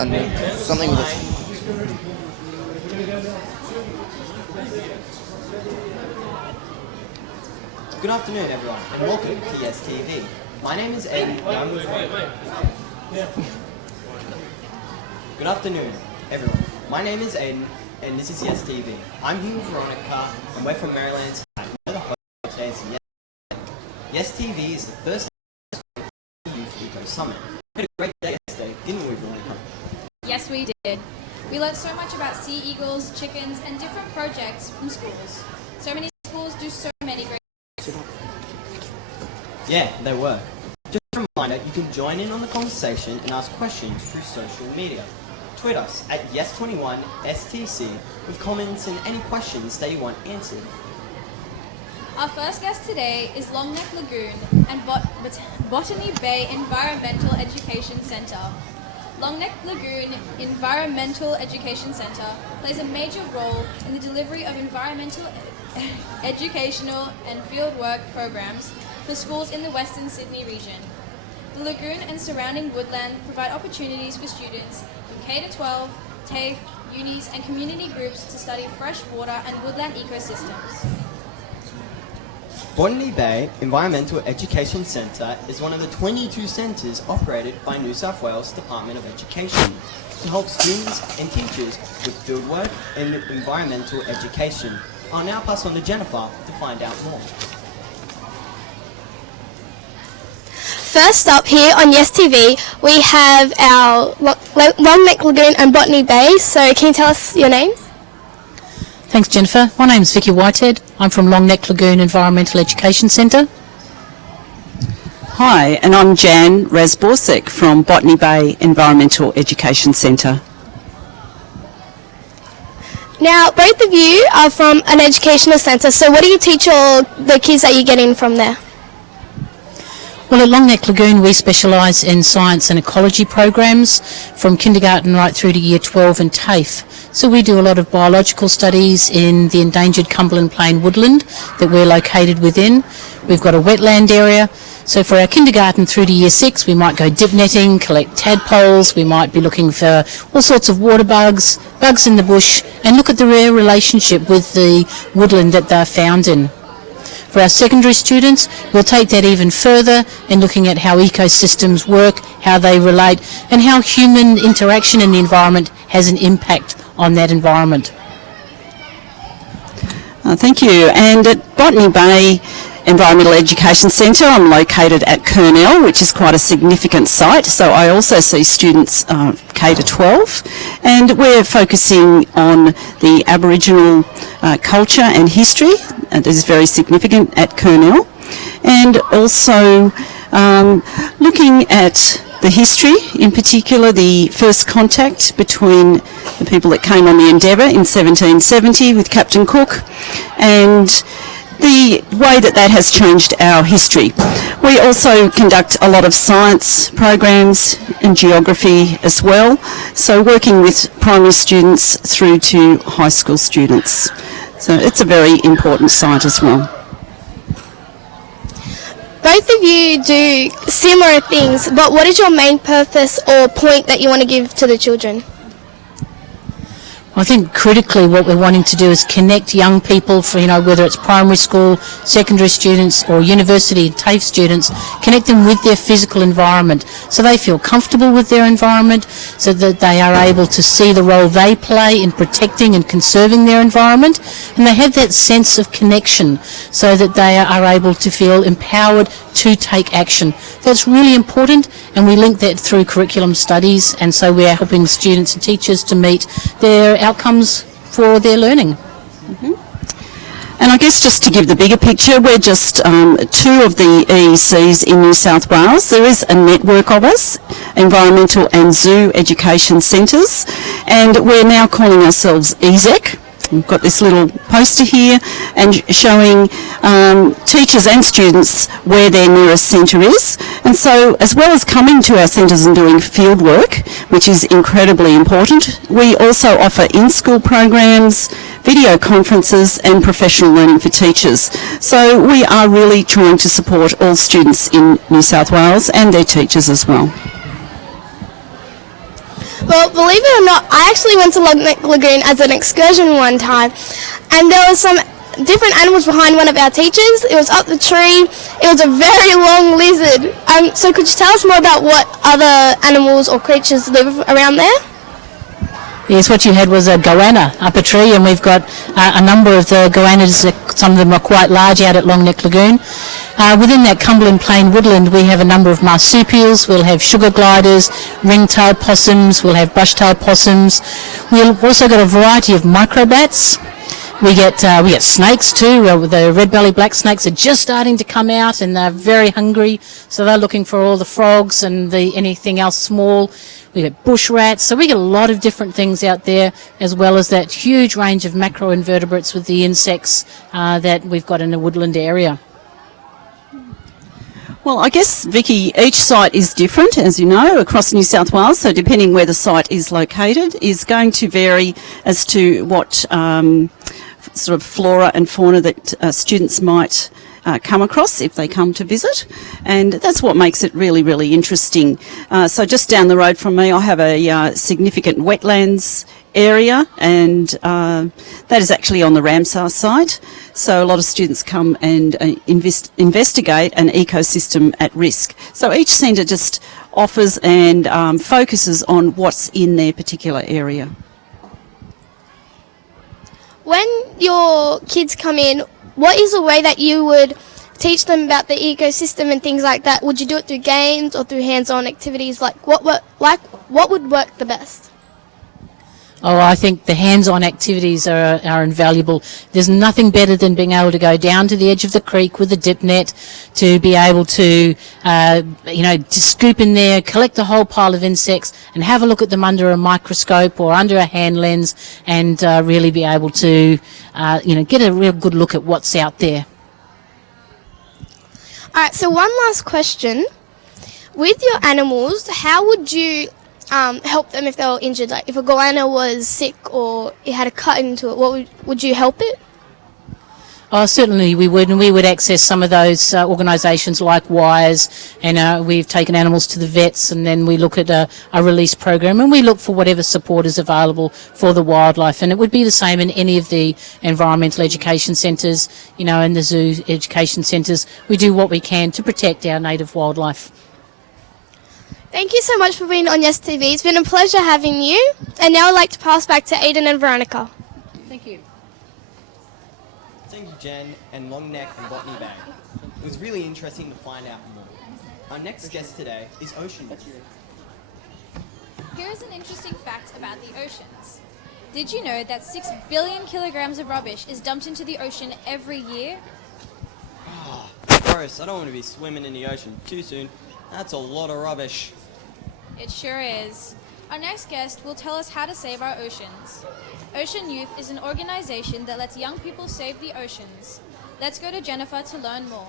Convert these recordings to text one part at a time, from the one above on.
and something with a... Good afternoon, everyone, and welcome to Yes TV. My name is Ed. Good afternoon, everyone. My name is Aiden, and this is Yes TV. I'm here with Veronica, and we're from Maryland tonight. We're the host of today's Yes TV is the first Youth Eco Summit. We had a great day yesterday, didn't we, Veronica? Yes, we did. We learned so much about sea eagles, chickens, and different projects from schools. So many schools do so many great things. Yeah, they were. Just a reminder, you can join in on the conversation and ask questions through social media. Tweet us at Yes21STC with comments and any questions that you want answered. Our first guest today is Longneck Lagoon and Botany Bay Environmental Education Centre. Longneck Lagoon Environmental Education Centre plays a major role in the delivery of environmental, educational and fieldwork programs for schools in the Western Sydney region. The lagoon and surrounding woodland provide opportunities for students from K-12, TAFE, unis and community groups to study freshwater and woodland ecosystems. Botany Bay Environmental Education Centre is one of the 22 centres operated by New South Wales Department of Education to help students and teachers with fieldwork and environmental education. I'll now pass on to Jennifer to find out more. First up here on Yes TV, we have our Longneck Lagoon and Botany Bay. So can you tell us your names? Thanks, Jennifer. My name's Vicky Whitehead. I'm from Longneck Lagoon Environmental Education Centre. Hi, and I'm Jan Razborsek from Botany Bay Environmental Education Centre. Now, both of you are from an educational centre, so what do you teach all the kids that you're getting from there? Well, at Longneck Lagoon we specialise in science and ecology programs from kindergarten right through to year 12 and TAFE. So we do a lot of biological studies in the endangered Cumberland Plain woodland that we're located within. We've got a wetland area. So for our kindergarten through to year 6 we might go dip netting, collect tadpoles, we might be looking for all sorts of water bugs, bugs in the bush, and look at the rare relationship with the woodland that they're found in. For our secondary students, we'll take that even further in looking at how ecosystems work, how they relate, and how human interaction in the environment has an impact on that environment. Thank you. And at Botany Bay Environmental Education Centre, I'm located at Kurnell, which is quite a significant site. So I also see students K to 12, and we're focusing on the Aboriginal culture and history. It is very significant at Kurnell, and also looking at the history, in particular the first contact between the people that came on the Endeavour in 1770 with Captain Cook, and the way that that has changed our history. We also conduct a lot of science programs and geography as well, so working with primary students through to high school students. So it's a very important site as well. Both of you do similar things, but what is your main purpose or point that you want to give to the children? I think critically what we're wanting to do is connect young people, for, whether it's primary school, secondary students or university TAFE students, connect them with their physical environment so they feel comfortable with their environment, so that they are able to see the role they play in protecting and conserving their environment, and they have that sense of connection so that they are able to feel empowered to take action. That's really important, and we link that through curriculum studies, and so we are helping students and teachers to meet their outcomes for their learning. Mm-hmm. And I guess just to give the bigger picture, we're just 2 of the EECs in New South Wales. There is a network of us, environmental and zoo education centres, and we're now calling ourselves EZEC. We've got this little poster here and showing teachers and students where their nearest centre is. And so as well as coming to our centres and doing field work, which is incredibly important, we also offer in-school programs, video conferences and professional learning for teachers. So we are really trying to support all students in New South Wales and their teachers as well. Well, believe it or not, I actually went to Longneck Lagoon as an excursion one time, and there was some different animals behind one of our teachers. It was up the tree. It was a very long lizard. So could you tell us more about what other animals or creatures live around there? Yes, what you had was a goanna up a tree, and we've got a number of the goannas. Some of them are quite large out at Longneck Lagoon. Within that Cumberland Plain woodland, we have a number of marsupials. We'll have sugar gliders, ring-tailed possums. We'll have brush-tailed possums. We've also got a variety of microbats. We get snakes too. The red-bellied black snakes are just starting to come out, and they're very hungry, so they're looking for all the frogs and anything else small. We get bush rats, so we get a lot of different things out there, as well as that huge range of macroinvertebrates with the insects that we've got in the woodland area. Well, I guess, Vicky, each site is different, as you know, across New South Wales, so depending where the site is located is going to vary as to what sort of flora and fauna that students might come across if they come to visit, and that's what makes it really, really interesting. So just down the road from me, I have a significant wetlands area, and that is actually on the Ramsar site. So a lot of students come and investigate an ecosystem at risk. So each centre just offers and focuses on what's in their particular area. When your kids come in, what is a way that you would teach them about the ecosystem and things like that? Would you do it through games or through hands-on activities? What would work the best? Oh, I think the hands-on activities are invaluable. There's nothing better than being able to go down to the edge of the creek with a dip net, to be able to, to scoop in there, collect a whole pile of insects and have a look at them under a microscope or under a hand lens, and really be able to, get a real good look at what's out there. All right, so one last question. With your animals, how would you help them if they were injured? Like if a goanna was sick or it had a cut into it, would you help it? Oh, certainly we would, and we would access some of those organisations like WIRES, and we've taken animals to the vets, and then we look at a release program, and we look for whatever support is available for the wildlife. And it would be the same in any of the environmental education centres, and the zoo education centres. We do what we can to protect our native wildlife. Thank you so much for being on Yes TV. It's been a pleasure having you. And now I'd like to pass back to Aidan and Veronica. Thank you. Thank you, Jen and Longneck and Botany Bay. It was really interesting to find out more. Our next guest today is Ocean. Here is an interesting fact about the oceans. Did you know that 6 billion kilograms of rubbish is dumped into the ocean every year? Oh, gross. I don't want to be swimming in the ocean too soon. That's a lot of rubbish. It sure is. Our next guest will tell us how to save our oceans. Ocean Youth is an organization that lets young people save the oceans. Let's go to Jennifer to learn more.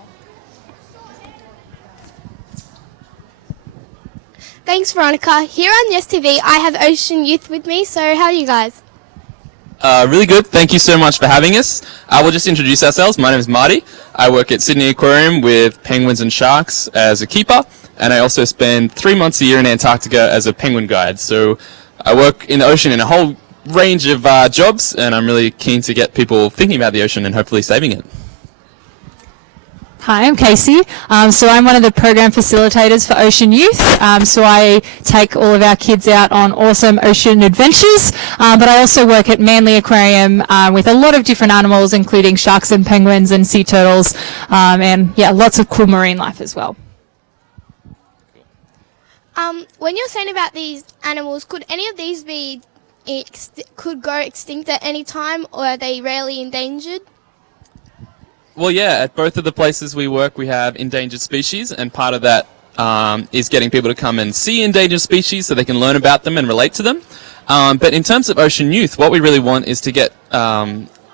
Thanks, Veronica. Here on Yes TV, I have Ocean Youth with me. So how are you guys? Really good. Thank you so much for having us. We'll just introduce ourselves. My name is Marty. I work at Sydney Aquarium with penguins and sharks as a keeper, and I also spend 3 months a year in Antarctica as a penguin guide. So I work in the ocean in a whole range of jobs, and I'm really keen to get people thinking about the ocean and hopefully saving it. Hi, I'm Casey. So I'm one of the program facilitators for Ocean Youth. So I take all of our kids out on awesome ocean adventures, but I also work at Manly Aquarium with a lot of different animals, including sharks and penguins and sea turtles, and yeah, lots of cool marine life as well. When you're saying about these animals, could any of these be could go extinct at any time, or are they rarely endangered? Well, yeah, at both of the places we work, we have endangered species, and part of that is getting people to come and see endangered species so they can learn about them and relate to them. But in terms of Ocean Youth, what we really want is to get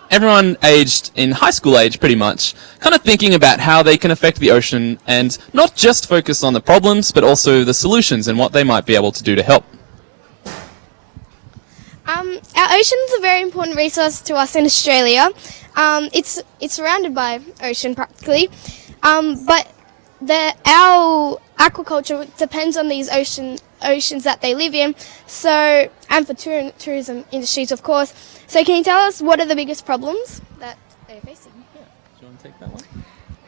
everyone aged in high school age, pretty much, kind of thinking about how they can affect the ocean and not just focus on the problems, but also the solutions and what they might be able to do to help. Our ocean is a very important resource to us in Australia. It's surrounded by ocean practically, but our aquaculture depends on these ocean oceans that they live in. So, and for tourism industries, of course. So can you tell us what are the biggest problems that they're facing? Do you want to take that one?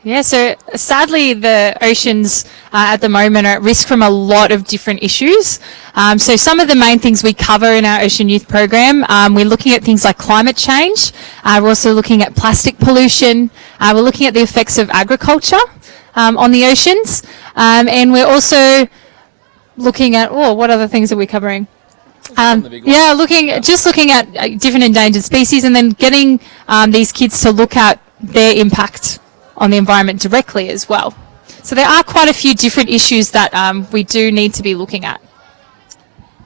Yeah, so sadly the oceans at the moment are at risk from a lot of different issues. So some of the main things we cover in our Ocean Youth program, we're looking at things like climate change, we're also looking at plastic pollution, we're looking at the effects of agriculture on the oceans, and we're also looking at, what other things are we covering? Looking at different endangered species, and then getting these kids to look at their impact on the environment directly as well. So there are quite a few different issues that we do need to be looking at.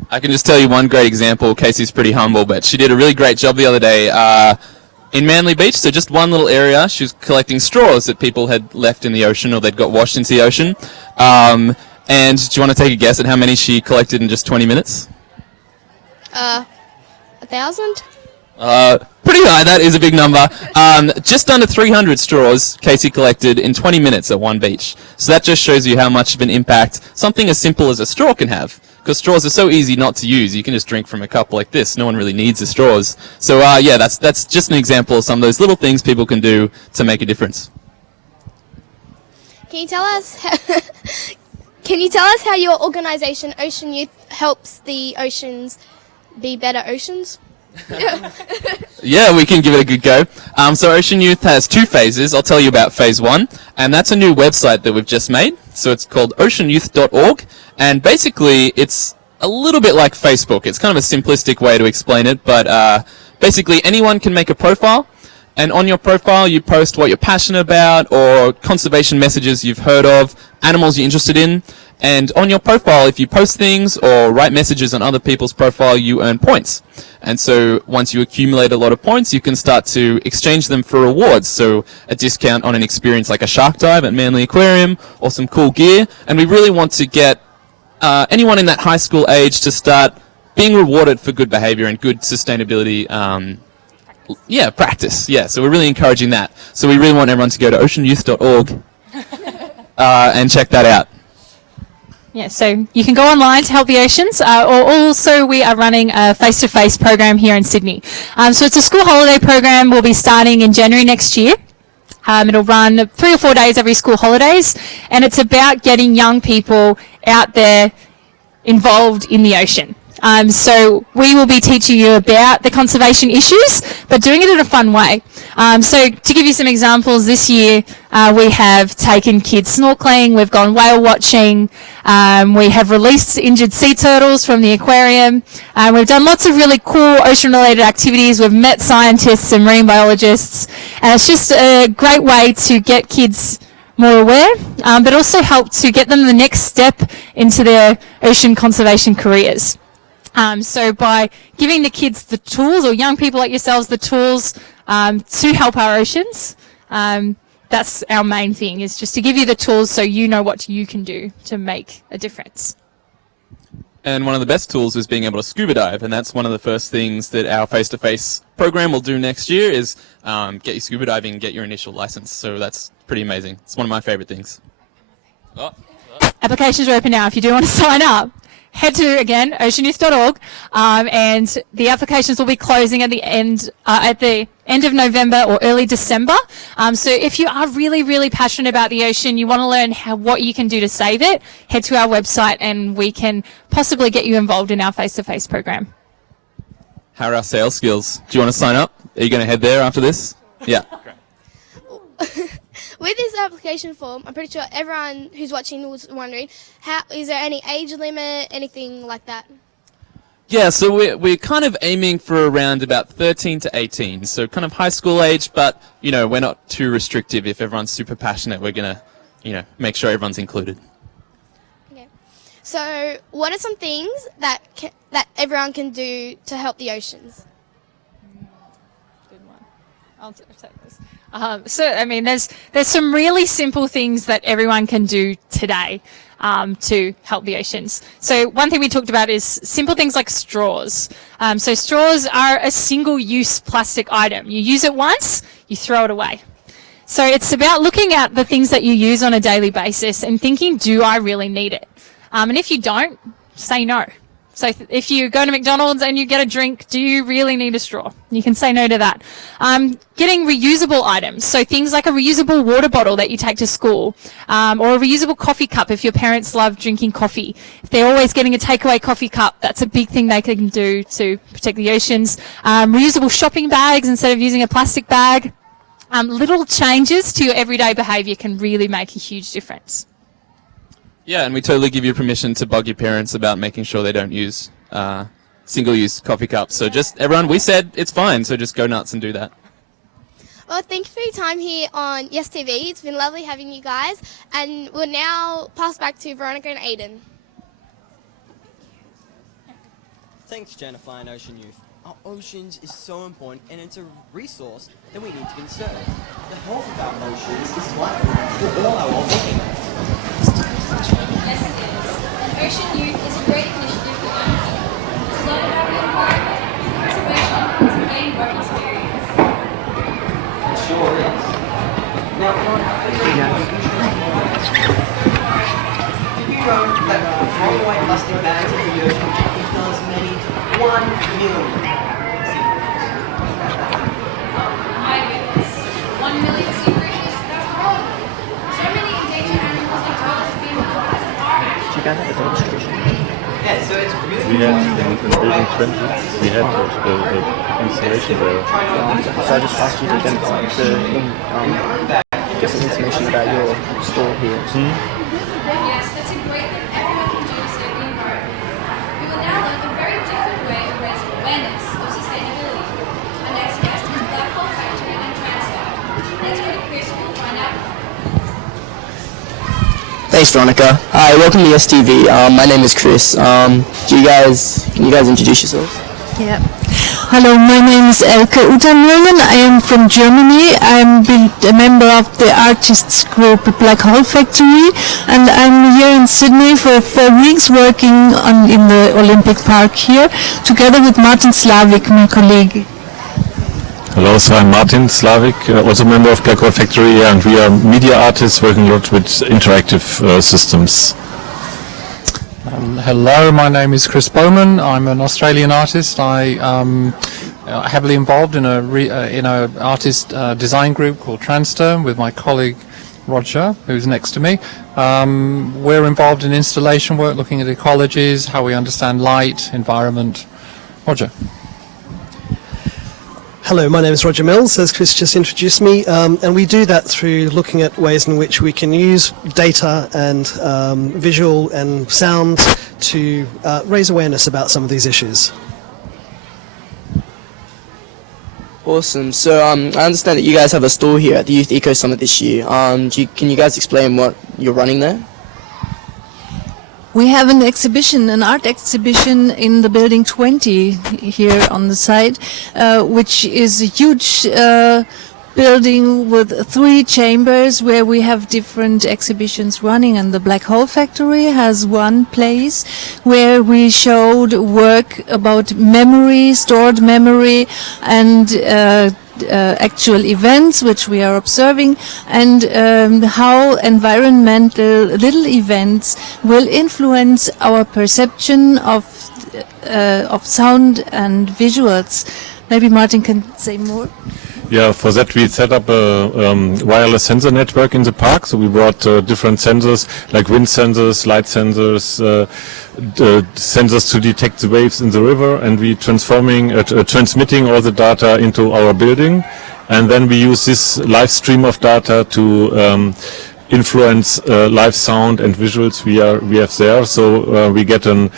I can just tell you one great example. Casey's pretty humble, but she did a really great job the other day in Manly Beach. So just one little area, she was collecting straws that people had left in the ocean or they'd got washed into the ocean. And do you want to take a guess at how many she collected in just 20 minutes? 1,000? Pretty high, that is a big number. Just under 300 straws Casey collected in 20 minutes at one beach. So that just shows you how much of an impact something as simple as a straw can have. Because straws are so easy not to use. You can just drink from a cup like this. No one really needs the straws. So that's just an example of some of those little things people can do to make a difference. Can you tell us how your organisation Ocean Youth helps the oceans be better oceans? Yeah, we can give it a good go. So Ocean Youth has two phases. I'll tell you about phase one, and that's a new website that we've just made. So it's called oceanyouth.org, and basically it's a little bit like Facebook. It's kind of a simplistic way to explain it, but basically anyone can make a profile, and on your profile you post what you're passionate about or conservation messages you've heard of, animals you're interested in, and on your profile, if you post things or write messages on other people's profile, you earn points. And so once you accumulate a lot of points, you can start to exchange them for rewards. So a discount on an experience like a shark dive at Manly Aquarium or some cool gear. And we really want to get anyone in that high school age to start being rewarded for good behavior and good sustainability practice. Yeah, so we're really encouraging that. So we really want everyone to go to oceanyouth.org and check that out. Yeah, so you can go online to help the oceans, or also we are running a face-to-face program here in Sydney. So it's a school holiday program. We'll be starting in January next year. It'll run 3 or 4 days every school holidays, and it's about getting young people out there involved in the ocean. So we will be teaching you about the conservation issues, but doing it in a fun way. So to give you some examples, this year we have taken kids snorkeling, we've gone whale watching, we have released injured sea turtles from the aquarium, we've done lots of really cool ocean-related activities, we've met scientists and marine biologists, and it's just a great way to get kids more aware, but also help to get them the next step into their ocean conservation careers. So by giving the kids the tools, or young people like yourselves the tools to help our oceans, that's our main thing, is just to give you the tools so you know what you can do to make a difference. And one of the best tools is being able to scuba dive, and that's one of the first things that our face-to-face program will do next year is get you scuba diving and get your initial license. So that's pretty amazing. It's one of my favorite things. Applications are open now if you do want to sign up. Head to, again, oceanyouth.org, and the applications will be closing at the end of November or early December. So if you are really, really passionate about the ocean, you want to learn what you can do to save it, head to our website and we can possibly get you involved in our face-to-face program. How are our sales skills? Do you want to sign up? Are you going to head there after this? Yeah. With this application form, I'm pretty sure everyone who's watching was wondering, is there any age limit, anything like that? Yeah, so we're kind of aiming for around about 13 to 18, so kind of high school age, but, we're not too restrictive. If everyone's super passionate, we're going to, make sure everyone's included. Okay. So what are some things that everyone can do to help the oceans? Good one. I'll take this. There's some really simple things that everyone can do today to help the oceans. So one thing we talked about is simple things like straws. So straws are a single-use plastic item. You use it once, you throw it away. So it's about looking at the things that you use on a daily basis and thinking, do I really need it? And if you don't, say no. So if you go to McDonald's and you get a drink, do you really need a straw? You can say no to that. Getting reusable items, so things like a reusable water bottle that you take to school, or a reusable coffee cup if your parents love drinking coffee. If they're always getting a takeaway coffee cup, that's a big thing they can do to protect the oceans. Reusable shopping bags instead of using a plastic bag. Little changes to your everyday behaviour can really make a huge difference. Yeah, and we totally give you permission to bug your parents about making sure they don't use single-use coffee cups. So just, everyone, we said it's fine, so just go nuts and do that. Well, thank you for your time here on Yes TV. It's been lovely having you guys. And we'll now pass back to Veronica and Aiden. Thanks, Jennifer and Ocean Youth. Our oceans is so important, and it's a resource that we need to conserve. The health of our oceans is vital for all our well-being. Yes, it is. And Ocean Youth is a great initiative for young people to learn about the environment, conservation, and to gain work experience. It sure is. Now, did you know that throwing away plastic bags in the ocean can kill as many 1 million? My goodness. 1 million sea creatures? That's horrible. So many endangered animals and turtles have been lost as garbage. You guys have a demonstration? Yeah, so it's really We had in building 20, we had the installation there. So I just asked you to get some information about your store here. Yes, that's a great thing everyone can do to save the environment. We will now learn a very different way of raising awareness of sustainability. Our next guest is Black Hole Factory and TransSTURM. Let's go to Chris who will find out. Thanks, Veronica. Hi, welcome to STV. My name is Chris. Can you guys introduce yourselves? Yeah. Hello, my name is Elke Utenrögen. I am from Germany. I'm a member of the artists group Black Hole Factory, and I'm here in Sydney for 4 weeks working in the Olympic Park here, together with Martin Slavik, my colleague. Hello, so I'm Martin Slavik, also member of Black Hole Factory, and we are media artists working a lot with interactive systems. Hello, my name is Chris Bowman. I'm an Australian artist. I am heavily involved in a artist design group called TransSTURM with my colleague Roger, who's next to me. We're involved in installation work, looking at ecologies, how we understand light, environment. Roger. Hello, my name is Roger Mills, as Chris just introduced me, and we do that through looking at ways in which we can use data and visual and sound to raise awareness about some of these issues. Awesome. So I understand that you guys have a store here at the Youth Eco Summit this year. Can you guys explain what you're running there? We have an exhibition, an art exhibition in the building 20 here on the site, which is a huge building with 3 chambers where we have different exhibitions running, and the Black Hole Factory has one place where we showed work about memory, stored memory, and actual events which we are observing, and how environmental little events will influence our perception of sound and visuals. Maybe Martin can say more. Yeah, for that we set up a wireless sensor network in the park. So we brought different sensors like wind sensors, light sensors, sensors to detect the waves in the river, and we transmitting all the data into our building, and then we use this live stream of data to influence live sound and visuals we have there. So we get a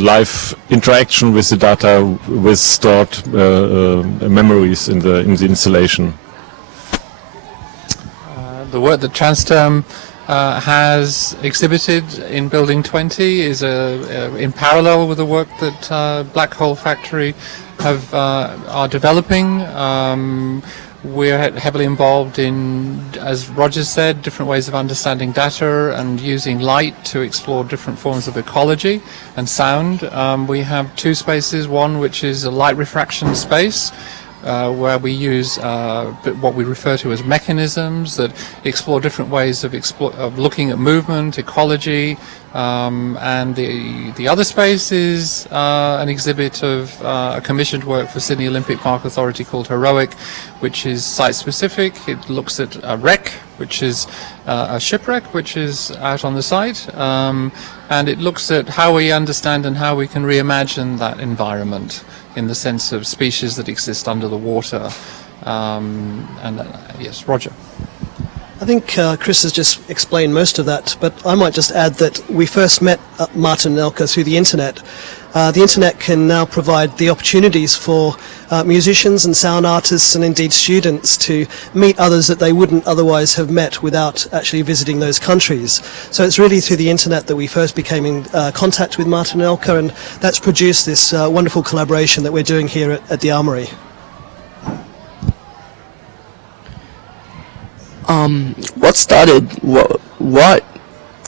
live interaction with the data with stored memories in the installation. The work that TransSTURM has exhibited in Building 20 is in parallel with the work that Black Hole Factory are developing. We're heavily involved in, as Roger said, different ways of understanding data and using light to explore different forms of ecology and sound. We have 2 spaces, one which is a light refraction space, where we use what we refer to as mechanisms that explore different ways of looking at movement, ecology, And the other space is an exhibit of a commissioned work for Sydney Olympic Park Authority called Heroic, which is site-specific. It looks at a wreck, which is a shipwreck, which is out on the site, and it looks at how we understand and how we can reimagine that environment in the sense of species that exist under the water. Yes, Roger. I think Chris has just explained most of that, but I might just add that we first met Martin and Elke through the internet. The internet can now provide the opportunities for musicians and sound artists and indeed students to meet others that they wouldn't otherwise have met without actually visiting those countries. So it's really through the internet that we first became in contact with Martin and Elke, and that's produced this wonderful collaboration that we're doing here at the Armoury. What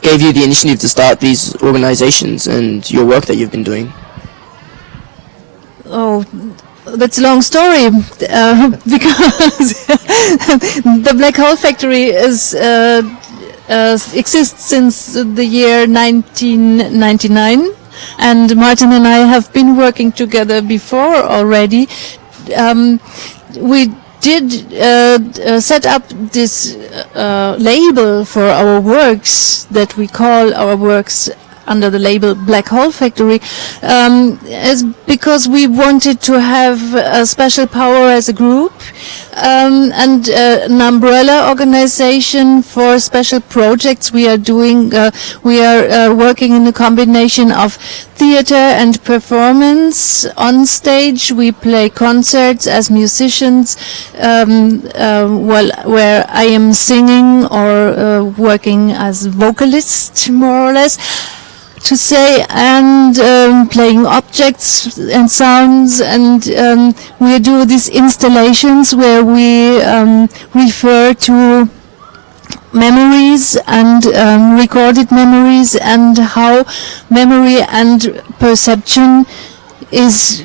gave you the initiative to start these organizations and your work that you've been doing? Oh, that's a long story, because the Black Hole Factory exists since the year 1999, and Martin and I have been working together before already. We did set up this label for our works that we call our works under the label Black Hole Factory, as because we wanted to have a special power as a group, and an umbrella organization for special projects we are doing. We are working in a combination of theater and performance. On stage we play concerts as musicians, where I am singing or working as vocalist, more or less, to say, and playing objects and sounds, and we do these installations where we refer to memories and recorded memories, and how memory and perception is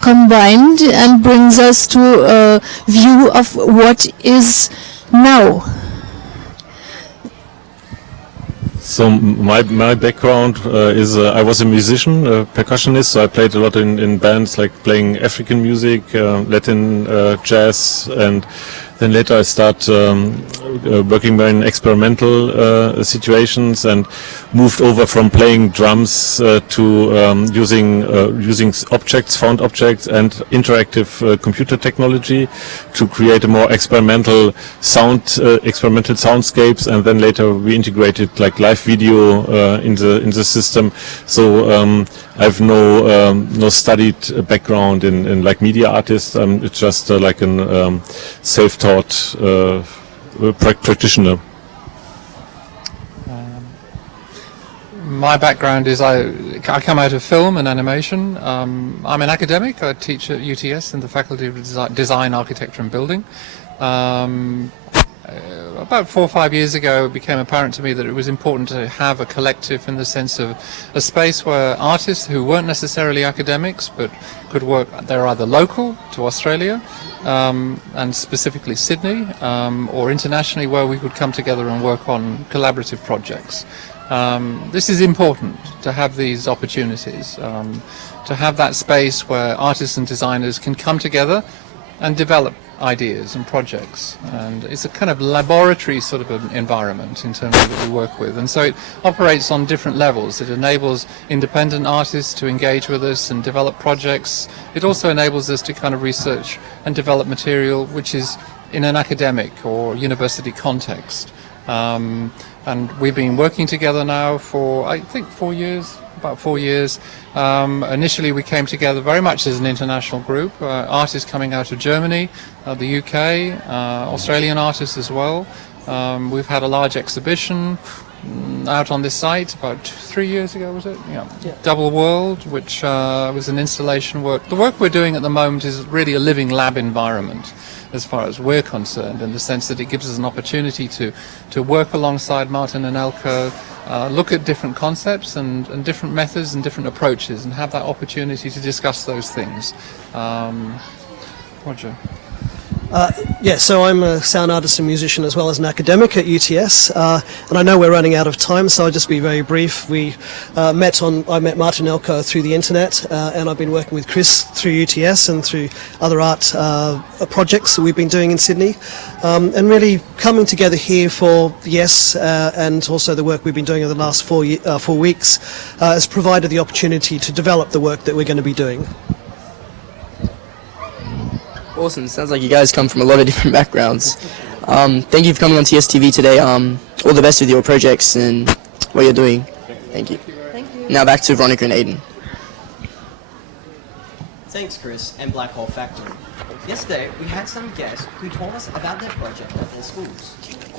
combined and brings us to a view of what is now. So my background is I was a musician, a percussionist, so I played a lot in bands, like playing African music, Latin jazz, and then later I start working more in experimental situations, and moved over from playing drums to using objects, found objects, and interactive computer technology to create a more experimental soundscapes, and then later we integrated like live video in the system. So I've no studied background in like media artist. It's just like an self-taught practitioner. My background is I come out of film and animation. I'm an academic. I teach at UTS in the Faculty of Design, Architecture and Building. About 4 or 5 years ago, it became apparent to me that it was important to have a collective, in the sense of a space where artists who weren't necessarily academics but could work, they're either local to Australia and specifically Sydney, or internationally, where we could come together and work on collaborative projects. This is important, to have these opportunities, to have that space where artists and designers can come together and develop ideas and projects. And it's a kind of laboratory sort of an environment in terms of what we work with. And so it operates on different levels. It enables independent artists to engage with us and develop projects. It also enables us to kind of research and develop material which is in an academic or university context. And we've been working together now for, I think, 4 years, about 4 years. Initially we came together very much as an international group, artists coming out of Germany, the UK, Australian artists as well. We've had a large exhibition out on this site about 3 years ago, was it? Yeah. Double World, which was an installation work. The work we're doing at the moment is really a living lab environment, as far as we're concerned, in the sense that it gives us an opportunity to work alongside Martin and Elke, look at different concepts and different methods and different approaches, and have that opportunity to discuss those things. Roger. Yeah, so I'm a sound artist and musician as well as an academic at UTS, and I know we're running out of time, so I'll just be very brief. I met Martin Elko through the internet, and I've been working with Chris through UTS and through other art projects that we've been doing in Sydney, and really coming together here for Yes, and also the work we've been doing over the last 4 weeks has provided the opportunity to develop the work that we're going to be doing. Awesome. Sounds like you guys come from a lot of different backgrounds. Thank you for coming on TSTV today. All the best with your projects and what you're doing. Thank you. Thank you. Now back to Veronica and Aiden. Thanks, Chris and Black Hole Factory. Yesterday, we had some guests who told us about their project at their schools.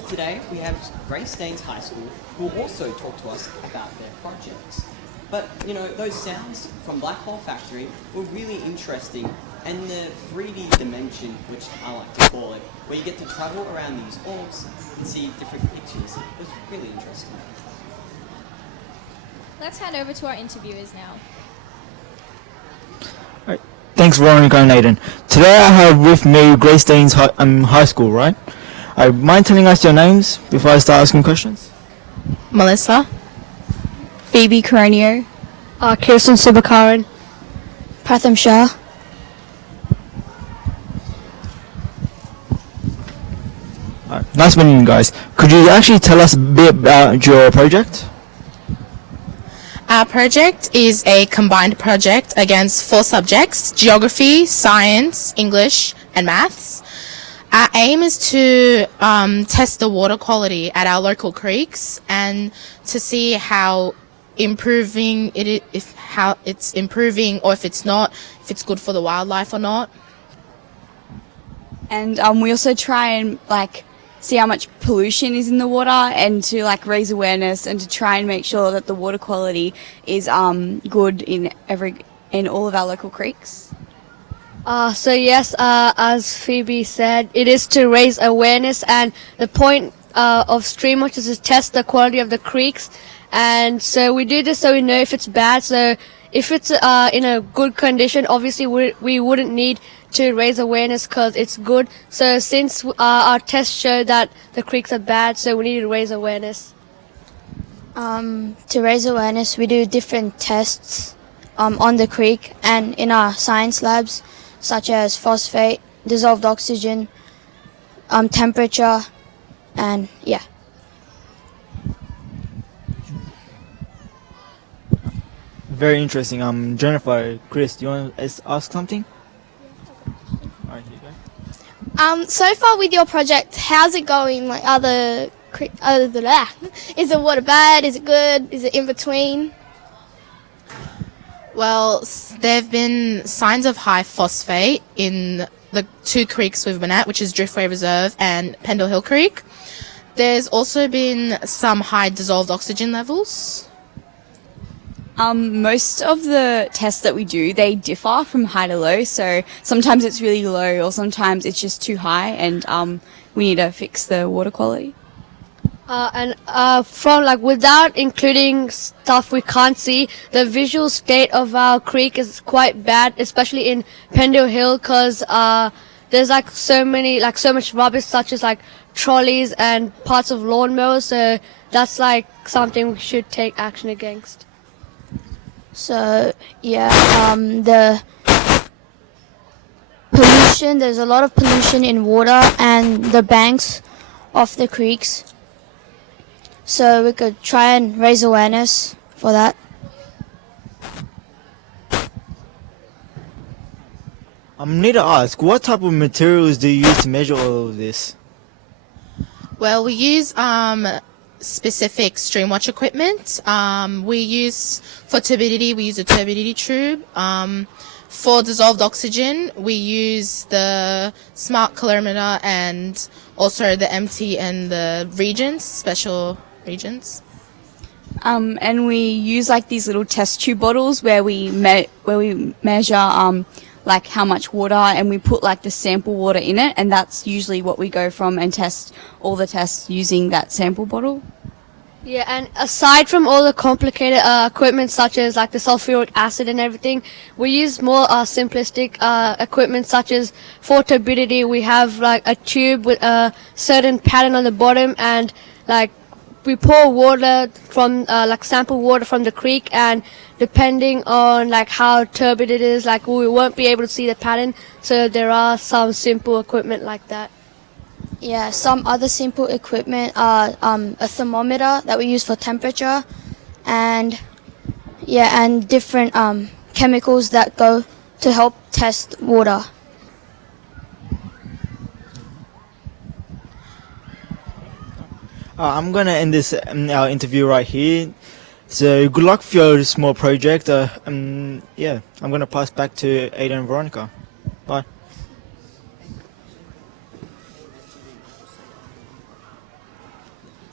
Today, we have Grace Staines High School who will also talk to us about their projects. But, you know, those sounds from Black Hole Factory were really interesting, and the 3D dimension, which I like to call it, where you get to travel around these orbs and see different pictures, was really interesting. Let's hand over to our interviewers now. Right. Thanks, Veronica and Aiden. Today I have with me Grace Staines High School, right? Mind telling us your names before I start asking questions? Melissa. Phoebe Coronio. Kirsten Subakaran. Pratham Shah. Nice meeting you guys. Could you actually tell us a bit about your project? Our project is a combined project against 4 subjects: geography, science, English, and maths. Our aim is to test the water quality at our local creeks and to see how improving how it's improving, or if it's not, if it's good for the wildlife or not. And we also try and see how much pollution is in the water, and to raise awareness and to try and make sure that the water quality is good in all of our local creeks. So yes, as Phoebe said, it is to raise awareness, and the point of Streamwatch is to test the quality of the creeks, and so we do this so we know if it's bad. So if it's in a good condition, obviously we wouldn't need to raise awareness because it's good. So since our tests show that the creeks are bad, so we need to raise awareness. To raise awareness, we do different tests on the creek and in our science labs, such as phosphate, dissolved oxygen, temperature, and yeah. Very interesting. Jennifer, Chris, do you want to ask something? Alright, here you go. So far with your project, how's it going? Other than that, is the water bad? Is it good? Is it in between? Well, there have been signs of high phosphate in the 2 creeks we've been at, which is Driftway Reserve and Pendle Hill Creek. There's also been some high dissolved oxygen levels. Most of the tests that we do, they differ from high to low. So sometimes it's really low, or sometimes it's just too high, and we need to fix the water quality. From without including stuff we can't see, the visual state of our creek is quite bad, especially in Pendle Hill, because there's so much rubbish, such as trolleys and parts of lawnmowers. So that's something we should take action against. So yeah, the pollution, there's a lot of pollution in water and the banks of the creeks. So we could try and raise awareness for that. I need to ask, what type of materials do you use to measure all of this? Well, we use specific Streamwatch equipment. We use, for turbidity, we use a turbidity tube. For dissolved oxygen, we use the smart calorimeter and also the MT and the reagents, special reagents. And we use these little test tube bottles where we measure how much water, and we put the sample water in it, and that's usually what we go from and test all the tests using that sample bottle. Yeah, and aside from all the complicated equipment such as like the sulfuric acid and everything, we use more simplistic equipment such as for turbidity. We have like a tube with a certain pattern on the bottom, and like we pour water from like sample water from the creek, and depending on like how turbid it is, like we won't be able to see the pattern. So there are some simple equipment like that. Yeah, some other simple equipment are a thermometer that we use for temperature, and different chemicals that go to help test water. I'm gonna end this our interview right here. So good luck for your small project. Yeah, I'm gonna pass back to Ada and Veronica. Bye.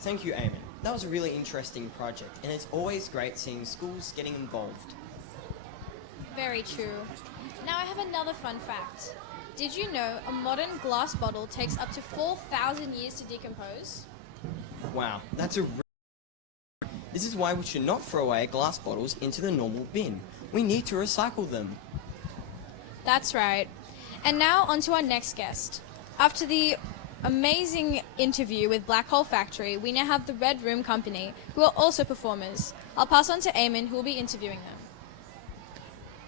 Thank you, Eamon. That was a really interesting project, and it's always great seeing schools getting involved. Very true. Now I have another fun fact. Did you know a modern glass bottle takes up to 4,000 years to decompose? Wow, that's a This is why we should not throw away glass bottles into the normal bin. We need to recycle them. That's right. And now on to our next guest. After the amazing interview with Black Hole Factory, we now have the Red Room Company, who are also performers. I'll pass on to Eamon, who will be interviewing them.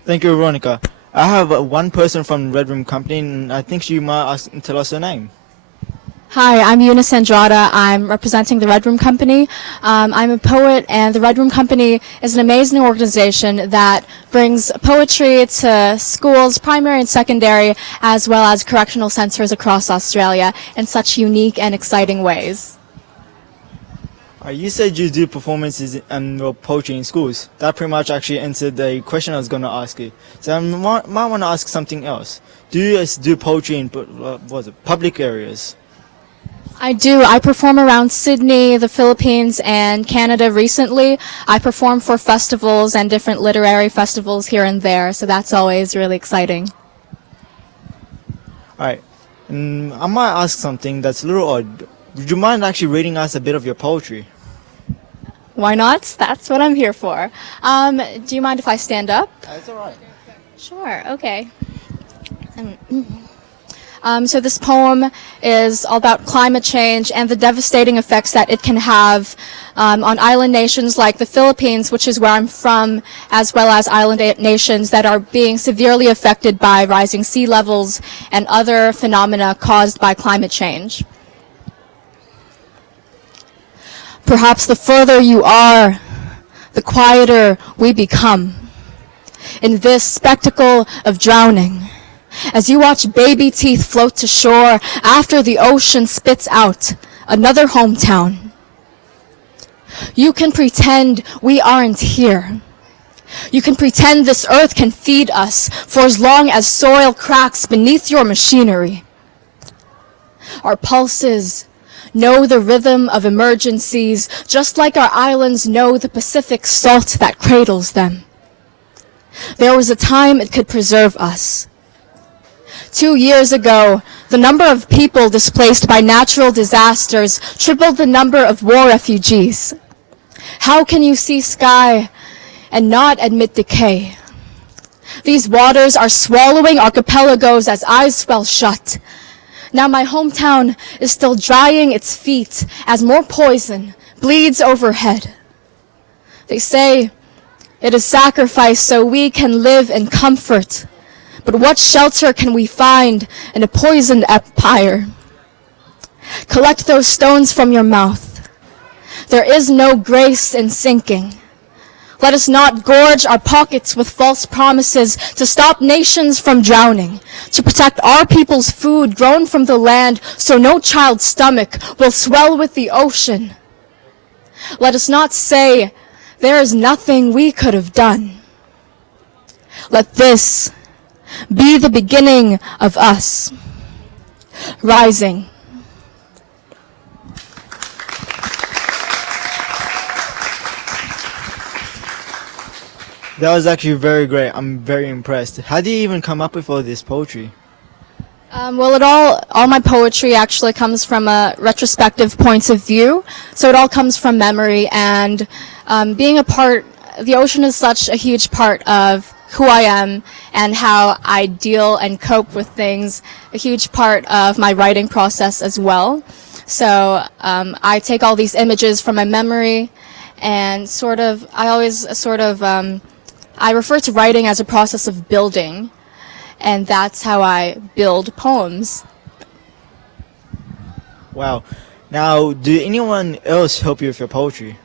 Thank you, Veronica. I have one person from Red Room Company, and I think she might tell us her name. Hi, I'm Eunice Andrada. I'm representing the Red Room Company. I'm a poet, and the Red Room Company is an amazing organization that brings poetry to schools, primary and secondary, as well as correctional centers across Australia in such unique and exciting ways. You said you do performances and poetry in schools. That pretty much actually answered the question I was going to ask you. So I might want to ask something else. Do you do poetry in public areas? I do. I perform around Sydney, the Philippines, and Canada recently. I perform for festivals and different literary festivals here and there, so that's always really exciting. All right. I might ask something that's a little odd. Would you mind actually reading us a bit of your poetry? Why not? That's what I'm here for. Do you mind if I stand up? That's all right. Sure, okay. So this poem is all about climate change and the devastating effects that it can have on island nations like the Philippines, which is where I'm from, as well as island nations that are being severely affected by rising sea levels and other phenomena caused by climate change. Perhaps the further you are, the quieter we become. In this spectacle of drowning, as you watch baby teeth float to shore after the ocean spits out another hometown. You can pretend we aren't here. You can pretend this earth can feed us for as long as soil cracks beneath your machinery. Our pulses know the rhythm of emergencies, just like our islands know the Pacific salt that cradles them. There was a time it could preserve us. 2 years ago, the number of people displaced by natural disasters tripled the number of war refugees. How can you see sky and not admit decay? These waters are swallowing archipelagos as eyes swell shut. Now my hometown is still drying its feet as more poison bleeds overhead. They say it is sacrifice so we can live in comfort. But what shelter can we find in a poisoned empire? Collect those stones from your mouth. There is no grace in sinking. Let us not gorge our pockets with false promises to stop nations from drowning, to protect our people's food grown from the land so no child's stomach will swell with the ocean. Let us not say there is nothing we could have done. Let this be the beginning of us rising. That was actually very great. I'm very impressed. How do you even come up with all this poetry? All my poetry actually comes from a retrospective point of view. So it all comes from memory, and the ocean is such a huge part of who I am and how I deal and cope with things, a huge part of my writing process as well. So I take all these images from my memory and I refer to writing as a process of building, and that's how I build poems. Wow. Now, do anyone else help you with your poetry?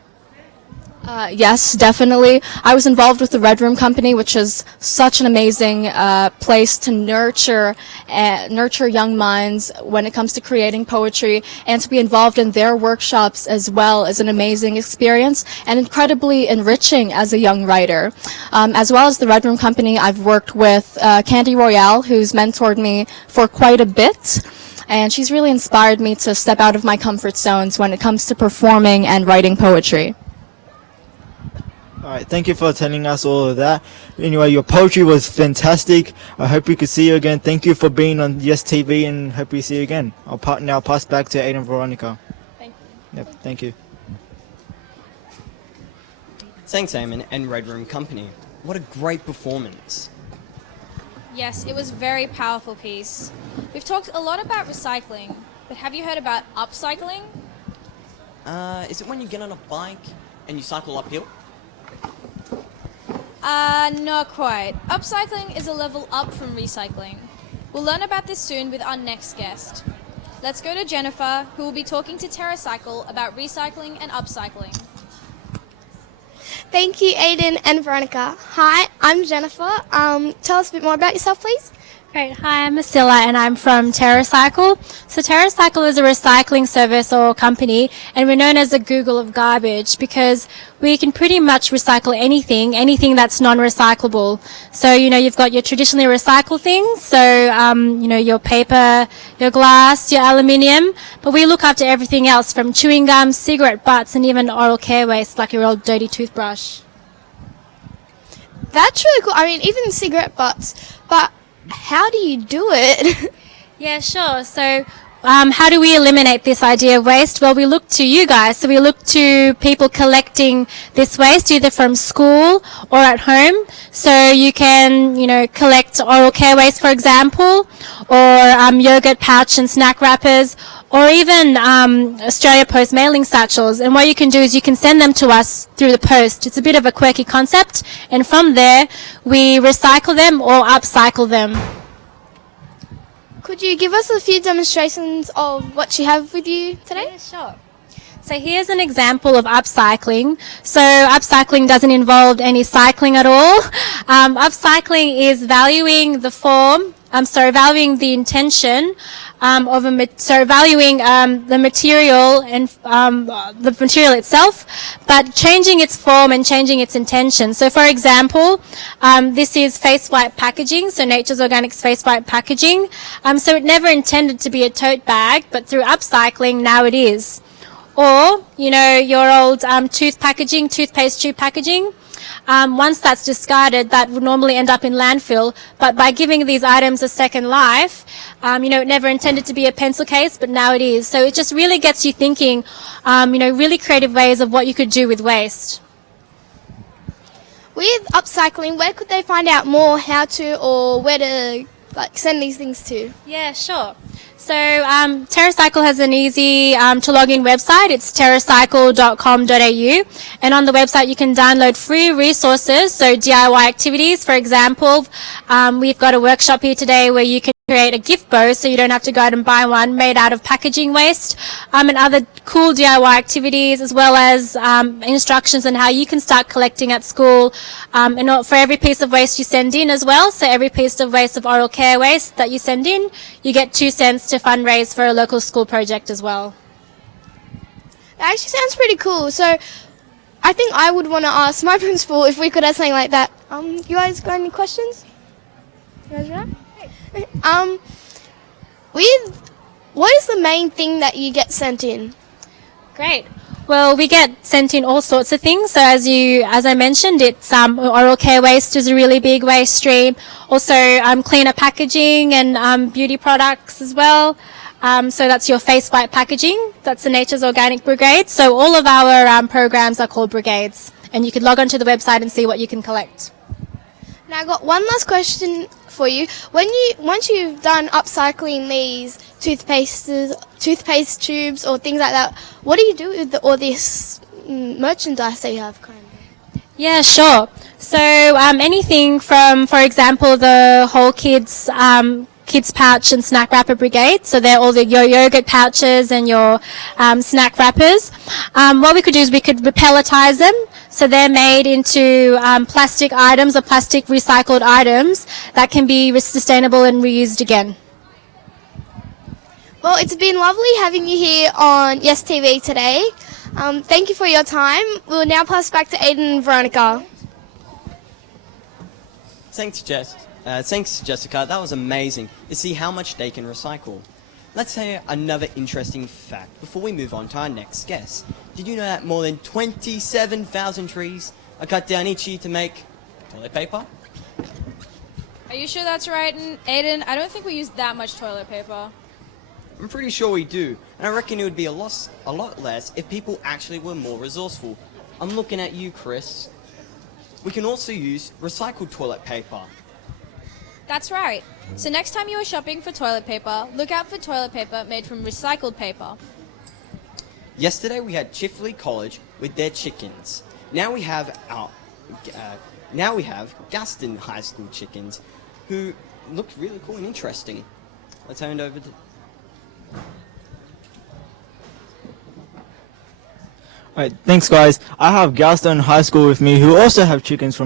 Yes, definitely. I was involved with the Red Room Company, which is such an amazing place to nurture young minds when it comes to creating poetry, and to be involved in their workshops as well is an amazing experience and incredibly enriching as a young writer. As well as the Red Room Company, I've worked with Candy Royale, who's mentored me for quite a bit. And she's really inspired me to step out of my comfort zones when it comes to performing and writing poetry. All right, thank you for telling us all of that. Anyway, your poetry was fantastic. I hope we could see you again. Thank you for being on Yes TV, and hope we see you again. I'll now pass back to Aiden and Veronica. Thank you. Yep, thank you. Thanks, Eamon and Red Room Company. What a great performance. Yes, it was a very powerful piece. We've talked a lot about recycling, but have you heard about upcycling? Is it when you get on a bike and you cycle uphill? Not quite. Upcycling is a level up from recycling. We'll learn about this soon with our next guest. Let's go to Jennifer, who will be talking to TerraCycle about recycling and upcycling. Thank you, Aiden and Veronica. Hi, I'm Jennifer. Tell us a bit more about yourself, please. Great. Hi, I'm Masilla and I'm from TerraCycle. So TerraCycle is a recycling service or company, and we're known as the Google of garbage because we can pretty much recycle anything that's non-recyclable. So, you've got your traditionally recycled things, so, your paper, your glass, your aluminium, but we look after everything else from chewing gum, cigarette butts, and even oral care waste like your old dirty toothbrush. That's really cool. I mean, even cigarette butts. But how do you do it? Yeah, sure. So how do we eliminate this idea of waste? Well, we look to you guys. So we look to people collecting this waste either from school or at home. So you can, collect oral care waste, for example, or yogurt pouch and snack wrappers, or even Australia Post mailing satchels. And what you can do is you can send them to us through the post. It's a bit of a quirky concept. And from there, we recycle them or upcycle them. Could you give us a few demonstrations of what you have with you today? Yeah, sure. So here's an example of upcycling. So upcycling doesn't involve any cycling at all. Upcycling is valuing the valuing the intention valuing the material and the material itself, but changing its form and changing its intention. So, for example, this is face wipe packaging, so Nature's Organics face wipe packaging. So it never intended to be a tote bag, but through upcycling, now it is. Or, your old toothpaste tube packaging. Once that's discarded, that would normally end up in landfill. But by giving these items a second life, it never intended to be a pencil case, but now it is. So it just really gets you thinking, really creative ways of what you could do with waste. With upcycling, where could they find out more how to or where to send these things to? Yeah, sure. So TerraCycle has an easy to log in website. It's terracycle.com.au, and on the website you can download free resources, so DIY activities. For example, we've got a workshop here today where you can create a gift bow so you don't have to go out and buy one, made out of packaging waste, and other cool DIY activities, as well as instructions on how you can start collecting at school, and for every piece of waste you send in as well. So every piece of waste of oral care waste that you send in, you get 2 cents to fundraise for a local school project as well. That actually sounds pretty cool. So I think I would want to ask my principal if we could have something like that. You guys got any questions? You guys ready? What is the main thing that you get sent in? Great. Well, we get sent in all sorts of things. So as I mentioned, it's oral care waste is a really big waste stream. Also, cleaner packaging and beauty products as well. So that's your face wipe packaging. That's the Nature's Organic Brigade. So all of our programs are called brigades, and you could log onto the website and see what you can collect. Now I got one last question for you. Once you've done upcycling these toothpaste tubes or things like that, what do you do with all this merchandise that you have kind of? Yeah, sure. So anything from, for example, the whole kids pouch and snack wrapper brigade. So they're all your yogurt pouches and your snack wrappers. What we could do is we could repelletize them. So they're made into plastic items or plastic recycled items that can be sustainable and reused again. Well, it's been lovely having you here on Yes TV today. Thank you for your time. We'll now pass back to Aiden and Veronica. Thanks, Jessica. That was amazing to see how much they can recycle. Let's hear another interesting fact before we move on to our next guest. Did you know that more than 27,000 trees are cut down each year to make toilet paper? Are you sure that's right, Aiden? I don't think we use that much toilet paper. I'm pretty sure we do, and I reckon it would be a lot less if people actually were more resourceful. I'm looking at you, Chris. We can also use recycled toilet paper. That's right. So next time you are shopping for toilet paper, look out for toilet paper made from recycled paper. Yesterday we had Chifley College with their chickens. Now we have Gaston High School chickens, who look really cool and interesting. Let's hand over to. Alright, thanks guys. I have Galston High School with me who also have chickens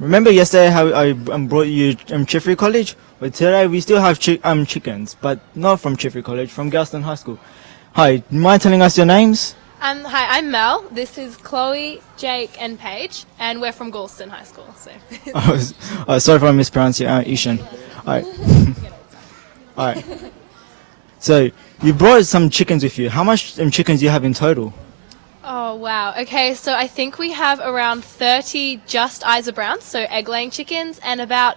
Remember yesterday how I brought you Chifley College? Well, today we still have chickens, but not from Chifley College, from Galston High School. Hi, do you mind telling us your names? Hi, I'm Mel. This is Chloe, Jake, and Paige, and we're from Galston High School. So. Sorry if I mispronounced your Ishan. Alright. Alright. So, you brought some chickens with you. How much chickens do you have in total? Oh, wow. Okay, so I think we have around 30 just Isa Browns, so egg-laying chickens, and about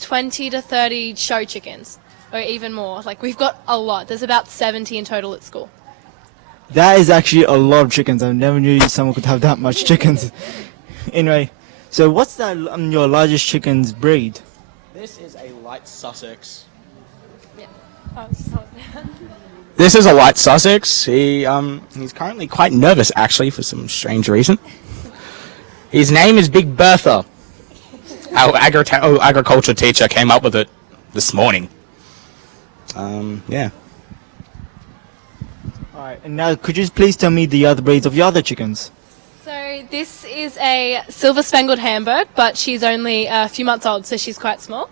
20 to 30 show chickens, or even more. Like, we've got a lot. There's about 70 in total at school. That is actually a lot of chickens. I never knew someone could have that much chickens. Anyway, so what's that your largest chicken's breed? This is a light Sussex. Yeah. Oh, sorry. This is a light Sussex. He's currently quite nervous, actually, for some strange reason. His name is Big Bertha. Our agriculture teacher came up with it this morning. Yeah. Alright, and now could you please tell me the other breeds of your other chickens? So this is a silver spangled Hamburg, but she's only a few months old, so she's quite small.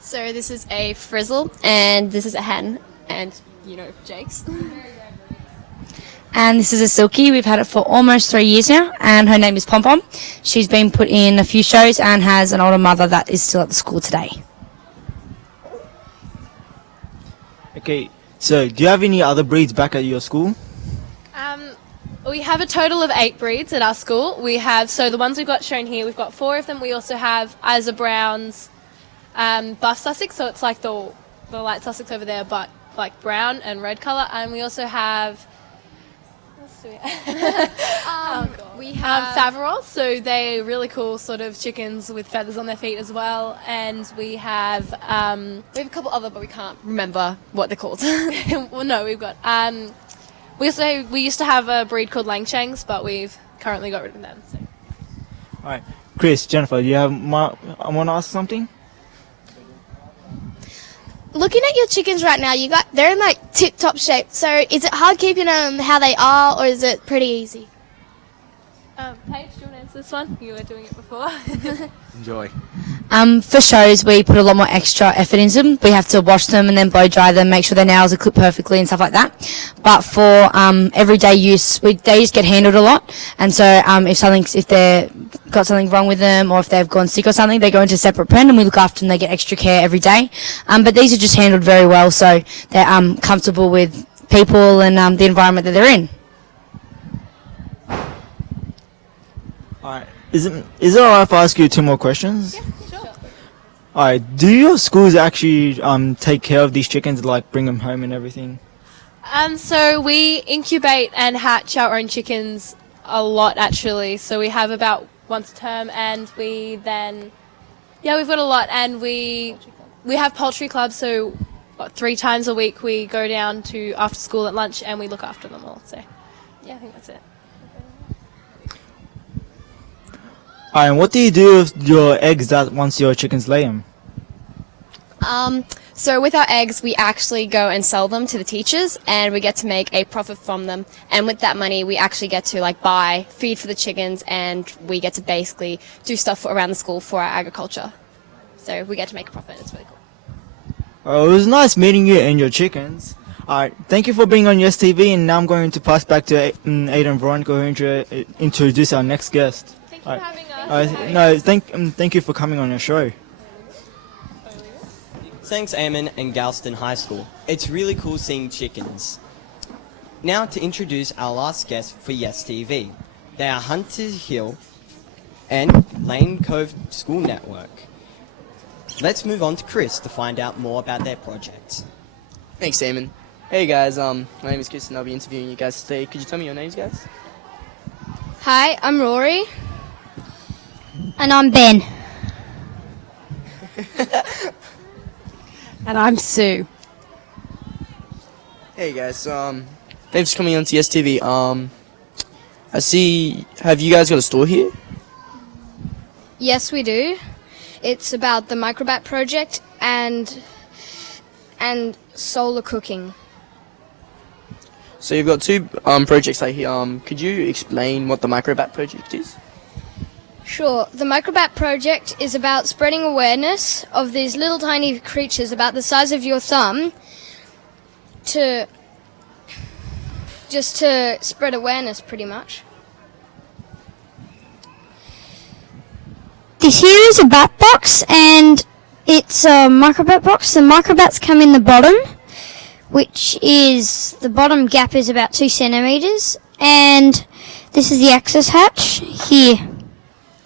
So this is a frizzle, and this is a hen, and you know, Jake's. And this is a silkie. We've had it for almost 3 years now, and her name is Pom Pom. She's been put in a few shows and has an older mother that is still at the school today. Okay, so do you have any other breeds back at your school? We have a total of 8 breeds at our school. We have, so the ones we've got shown here, we've got 4 of them. We also have Isa Brown's buff Sussex, so it's like the light Sussex over there, but like brown and red colour. And we also have we have Faverolles, so they're really cool sort of chickens with feathers on their feet as well. And we have a couple other, but we can't remember what they're called. well, no, we've got we used to have a breed called Langshangs, but we've currently got rid of them. So. All right, Chris, Jennifer, you have I want to ask something. Looking at your chickens right now, they're in like tip-top shape. So is it hard keeping them how they are, or is it pretty easy? Paige, do you want to answer this one? You were doing it before. Enjoy. For shows, we put a lot more extra effort into them. We have to wash them and then blow dry them, make sure their nails are clipped perfectly and stuff like that. But for everyday use, they just get handled a lot. And so if they've got something wrong with them, or if they've gone sick or something, they go into a separate pen and we look after them. They get extra care every day. But these are just handled very well, so they're comfortable with people and the environment that they're in. Alright. Is it alright if I ask you 2 more questions? Yeah, sure. Alright. Do your schools actually take care of these chickens, like bring them home and everything? So we incubate and hatch our own chickens a lot, actually. So we have about once a term, and we then, we've got a lot, and we have poultry clubs. So 3 times a week we go down to after school at lunch, and we look after them all. So yeah, I think that's it. Alright, and what do you do with your eggs that once your chickens lay them? So with our eggs, we actually go and sell them to the teachers, and we get to make a profit from them. And with that money, we actually get to like buy feed for the chickens, and we get to basically do stuff around the school for our agriculture. So we get to make a profit. It's really cool. It was nice meeting you and your chickens. Alright, thank you for being on Yes TV, and now I'm going to pass back to Aiden and Veronica, who will introduce our next guest. Thank you for having us. Thank you for coming on our show. Thanks, Eamon and Galston High School. It's really cool seeing chickens. Now to introduce our last guest for Yes TV. They are Hunters Hill and Lane Cove School Network. Let's move on to Chris to find out more about their projects. Thanks, Eamon. Hey guys, my name is Chris and I'll be interviewing you guys today. Could you tell me your names, guys? Hi, I'm Rory. And I'm Ben. And I'm Sue. Hey guys, thanks for coming on to Yes TV. I see, have you guys got a store here? Yes, we do. It's about the Microbat project and solar cooking. So you've got 2 projects out here. Could you explain what the Microbat project is? Sure. The Microbat project is about spreading awareness of these little tiny creatures about the size of your thumb to spread awareness, pretty much. This here is a bat box, and it's a microbat box. The microbats come in the bottom, which is, the bottom gap is about 2 centimeters, and this is the access hatch here.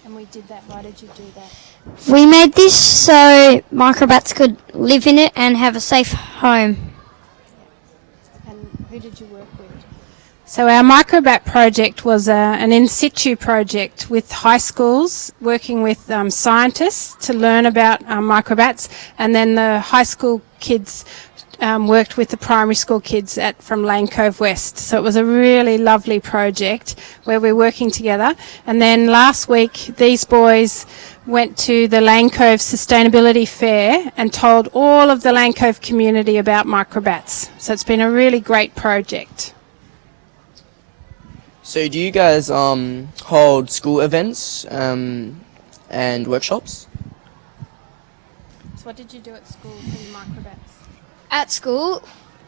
And we did that. Why did you do that? We made this so microbats could live in it and have a safe home. And who did you work with? So our Microbat project was an in situ project with high schools working with scientists to learn about microbats, and then the high school kids worked with the primary school kids from Lane Cove West. So it was a really lovely project where we're working together. And then last week, these boys went to the Lane Cove Sustainability Fair and told all of the Lane Cove community about microbats. So it's been a really great project. So do you guys hold school events and workshops? So what did you do at school for the microbats? At school,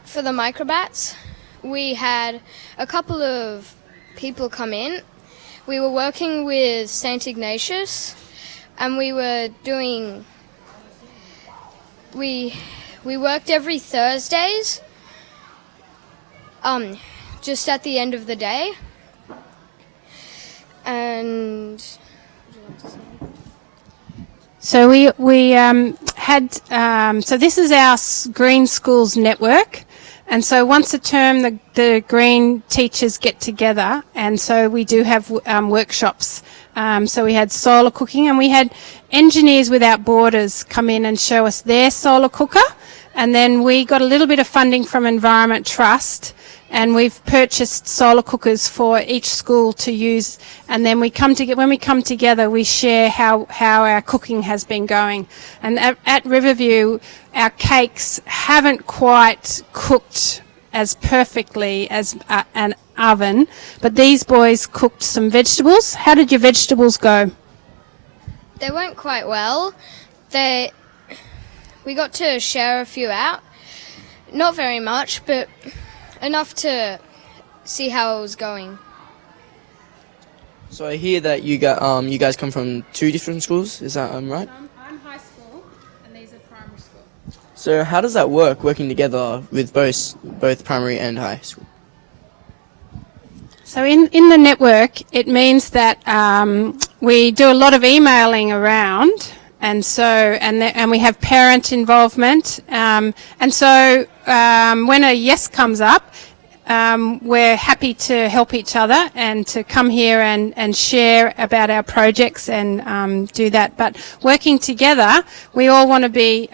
for the microbats, we had a couple of people come in. We were working with St. Ignatius, and we were doing, we worked every Thursdays, just at the end of the day. And so we had, so this is our Green Schools Network, and so once a term the Green teachers get together, and so we do have workshops. So we had solar cooking, and we had Engineers Without Borders come in and show us their solar cooker, and then we got a little bit of funding from Environment Trust, and we've purchased solar cookers for each school to use, and then we come together. When we come together, we share how our cooking has been going. And at Riverview, our cakes haven't quite cooked as perfectly as an oven, but these boys cooked some vegetables. How did your vegetables go? they went quite well. We got to share a few out. Not very much, but enough to see how it was going. So I hear that you guys come from two different schools. Is that right? I'm high school, and these are primary school. So how does that work, working together with both primary and high school? So in the network, it means that we do a lot of emailing around, and we have parent involvement, and so when a yes comes up, we're happy to help each other and to come here and share about our projects and do that. But working together, we all want to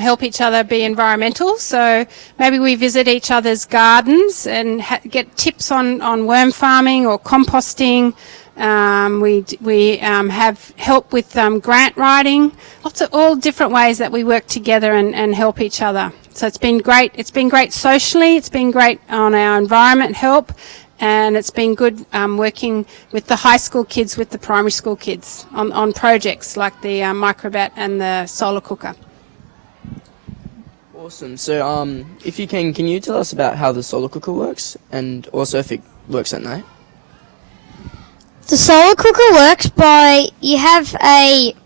help each other be environmental. So maybe we visit each other's gardens and get tips on worm farming or composting. We have help with grant writing. Lots of all different ways that we work together and help each other. So it's been great. It's been great socially. It's been great on our environment help, and it's been good working with the high school kids, with the primary school kids on projects like the microbat and the solar cooker. Awesome. So if you can you tell us about how the solar cooker works, and also if it works at night? The solar cooker works by, you have a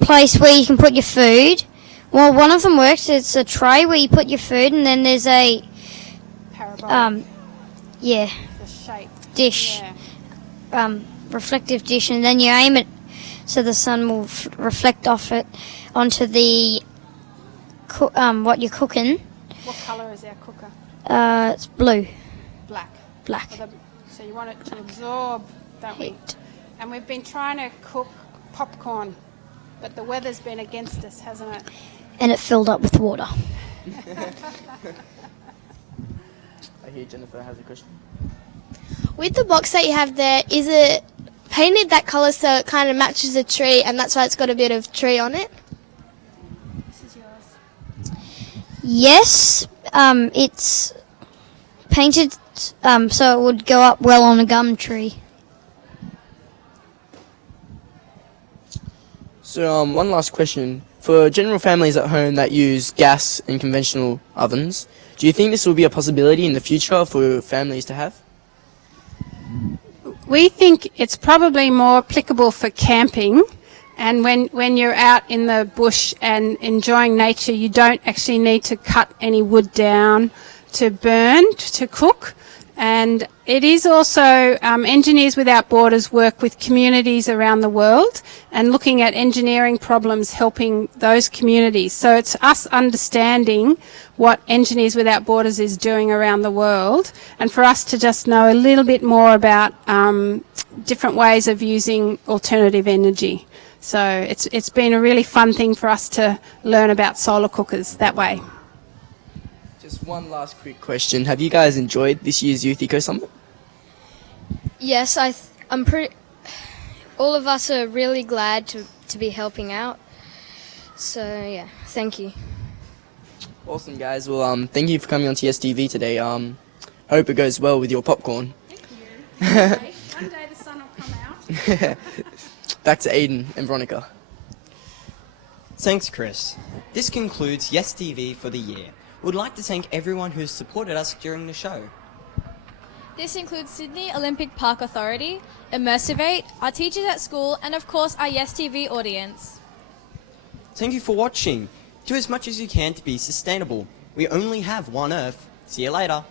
place where you can put your food. Well, one of them works, it's a tray where you put your food, and then there's a dish, reflective dish, and then you aim it so the sun will reflect off it onto the what you're cooking. What colour is our cooker? It's blue. Black. So you want it to absorb, don't we? And we've been trying to cook popcorn, but the weather's been against us, hasn't it? And it filled up with water. I hear Jennifer has a question. With the box that you have there, is it painted that colour so it kind of matches the tree, and that's why it's got a bit of tree on it? This is yours. Yes, it's painted so it would go up well on a gum tree. So one last question. For general families at home that use gas and conventional ovens, do you think this will be a possibility in the future for families to have? We think it's probably more applicable for camping, and when you're out in the bush and enjoying nature, you don't actually need to cut any wood down to burn, to cook. And it is also, Engineers Without Borders work with communities around the world and looking at engineering problems, helping those communities. So it's us understanding what Engineers Without Borders is doing around the world, and for us to just know a little bit more about different ways of using alternative energy. So it's been a really fun thing for us to learn about solar cookers that way. Just one last quick question. Have you guys enjoyed this year's Youth Eco Summit? Yes, I'm pretty. All of us are really glad to be helping out. So yeah, thank you. Awesome, guys. Well, thank you for coming on TSTV today. Hope it goes well with your popcorn. Thank you. One day the sun will come out. Back to Aiden and Veronica. Thanks, Chris. This concludes Yes TV for the year. We'd like to thank everyone who's supported us during the show. This includes Sydney Olympic Park Authority, Immersivate, our teachers at school, and of course our Yes TV audience. Thank you for watching. Do as much as you can to be sustainable. We only have one Earth. See you later.